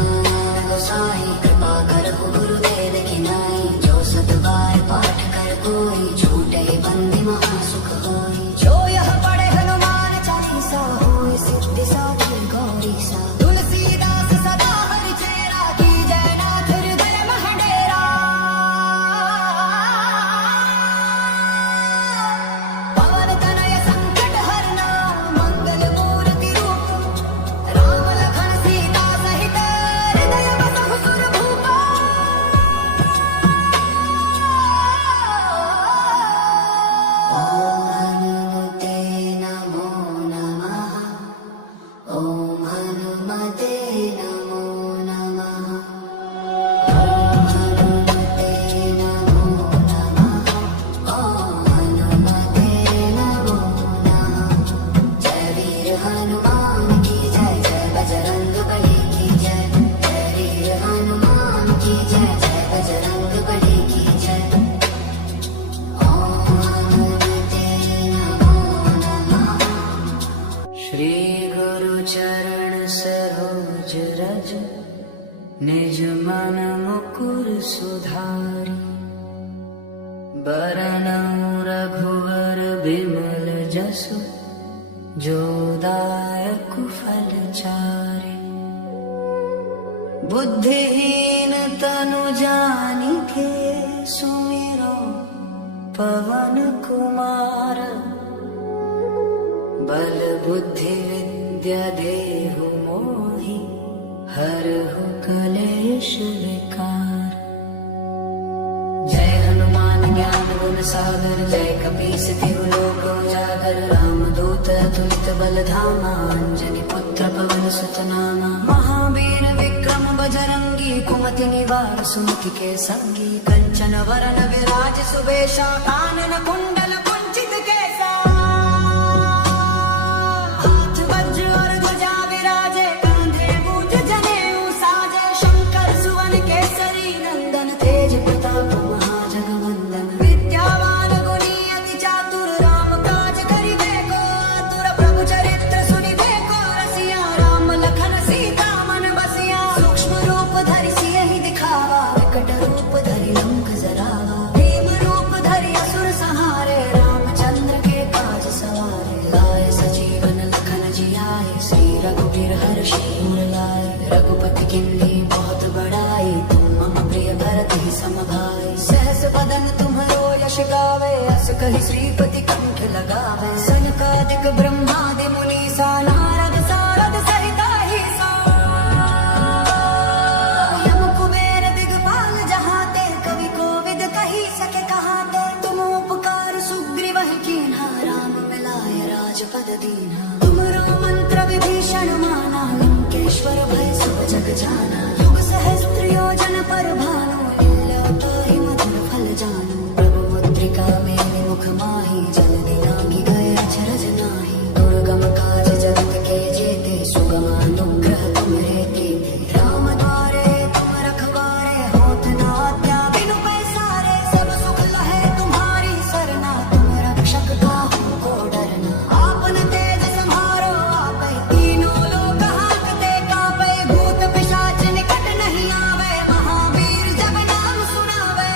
गोसाई कृपा करहु गुरुदेव की नाई जो सत बार पाठ कर कोई छूटे बंदी महासुख होई जो यह पढ़े हनुमान चालीसा होय सिद्धि साखी गौरी सा तुलसीदास सदा हरि चेरा की जय नाथ हृदय मह डेरा पवन तनय संकट हरना मंगल मूर्ति रूप राम लखन सीता सहित हृदय बसहु सुर भूपा ओम हनुमते नमो नमः ओम हनुमते नमो नमः ओम हनुमते नमो नमः ओम हनुमते नमो नमः जय वीर हनुमान की जय जय बजरंग बली की जय जय वीर हनुमान की जय जय बजरंग बली की जय ओम हनुमते नमो नमः श्री गुरु चरण सरोज रज निज मन मुकुर सुधारि बरनउँ रघुवर बिमल जसु जो दायक फल चारि बुद्धिहीन तनु जानिके सुमिरो पवन कुमार बल बुद्धि विद्या देहु मोहि हरहु कलेश विकार जय हनुमान ज्ञान गुण सागर जय कपीस तिहु लोक उजागर रामदूत अतुलित बल धामा अंजनी पुत्र पवन सुत नामा महावीर विक्रम बजरंगी कुमति मति निवार सुमति के संगी कंचन वरण विराज सुबेशा कानन कुंडल कुंचित केसा हाथ वज्र और ध्वजा विराजे कांधे मूंज जनेऊ साजे शंकर सुवन केसरी नंदन तेज प्रताप महाजगवंदन विद्यावान गुणी अति चातुर राम काज करिबे को आतुर प्रभु चरित्र सुनिबे को रसिया राम लखन सीता मन बसिया सूक्ष्म रूप धरि सियहि दिखावा विकट रूप धरि लंक जरावा भीम रूप धरि असुर संहारे रामचंद्र के काज सवारे लाए सजीवन लखन जियाए श्री रघुवीर हर्षि उर लाए रघुपति किन्नी बहुत बड़ाई तुम मम प्रिय भरत ही सम भाई सहस बदन तुम्हरो यश गावे अस कहि श्रीपति कंठ लगावे सनकादिक ब्रह्मादि मुनीसा नारद सारद सहित अहिसा यम कुबेर दिगपाल जहाते कवि कोविद कहि सके कहाते तुम उपकार सुग्रीव कीन्हा राम मिलाय राजपद दीन्हा तुमरो मंत्र विभीषण माना लंकेश्वर भय सब जग जाना युग सहस्त्र योजन पर भानु लील्योताहि मधुर फल जानु प्रभु मुद्रिका मेलि मुख माहि जल्दी लांघि गए अचरज नाहि दुर्गम काज जगत के जेते सुगम अनुग्रह तुम्हरे तेते राम द्वारे तुम रखवारे होत न आज्ञा बिनु पैसारे सब सुख लहे तुम्हारी सरना तुम रक्षक काहू को डरना आपन तेज संहारो आपै तीनों लोक हांकते कांपै भूत पिशाच निकट नहीं आवे महावीर जब नाम सुनावे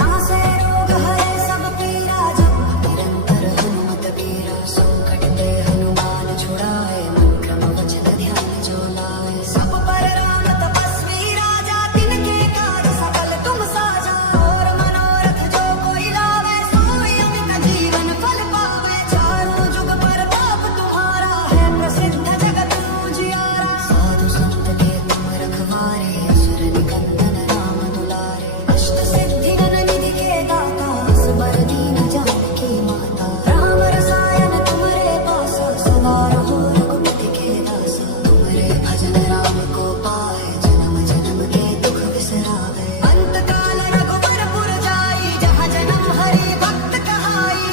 नासे रोग हरे सब पीरा जप निरंतर हनुमत बीरा संकट ते हनुमान छुड़ाए मन क्रम वचन ध्यान जो लाए सब पर राम तपस्वी राजा तिनके काज सकल तुम साजा और मनोरथ जो कोई लावे सोई अमित जीवन फल पावे चारों जुग पर ताप तुम्हारा है प्रसिद्ध जगत उजियारा साधु संत के तुम रखवारे असुर निकंदन राम दुलारे अष्ट सिद्धि गण निधि के दाता असबर दीन जानकी माता राम रसायन तुम्हारे पासा सवार हो रघुपति के दासा तुम्हारे भजन राम को पाए जन्म जन्म के दुख बिसरावे अंत काल रघुवर पुर जाई जहाँ जन्म हरि भक्त कहाई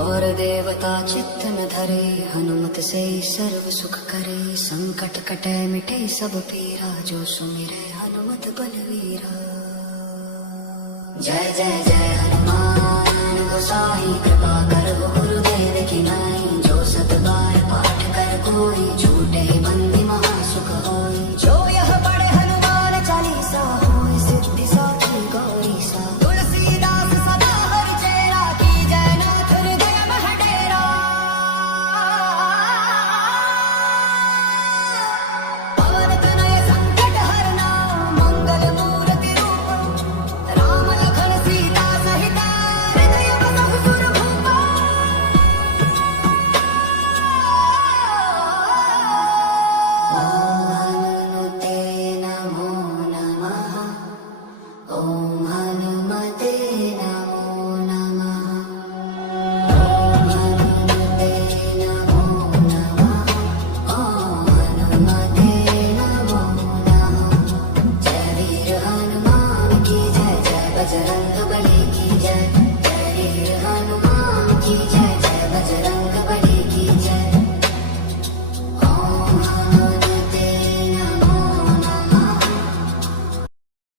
और देवता चित्त न धरे हनुमत से सर्व सुख करे संकट कटे मिटे सब पीरा जो सुमिरे हनुमत बलवीरा जय जय जय हनुमान गोसाई कृपा कर गुरुदेव की नाई जो सत बार पाठ कर कोई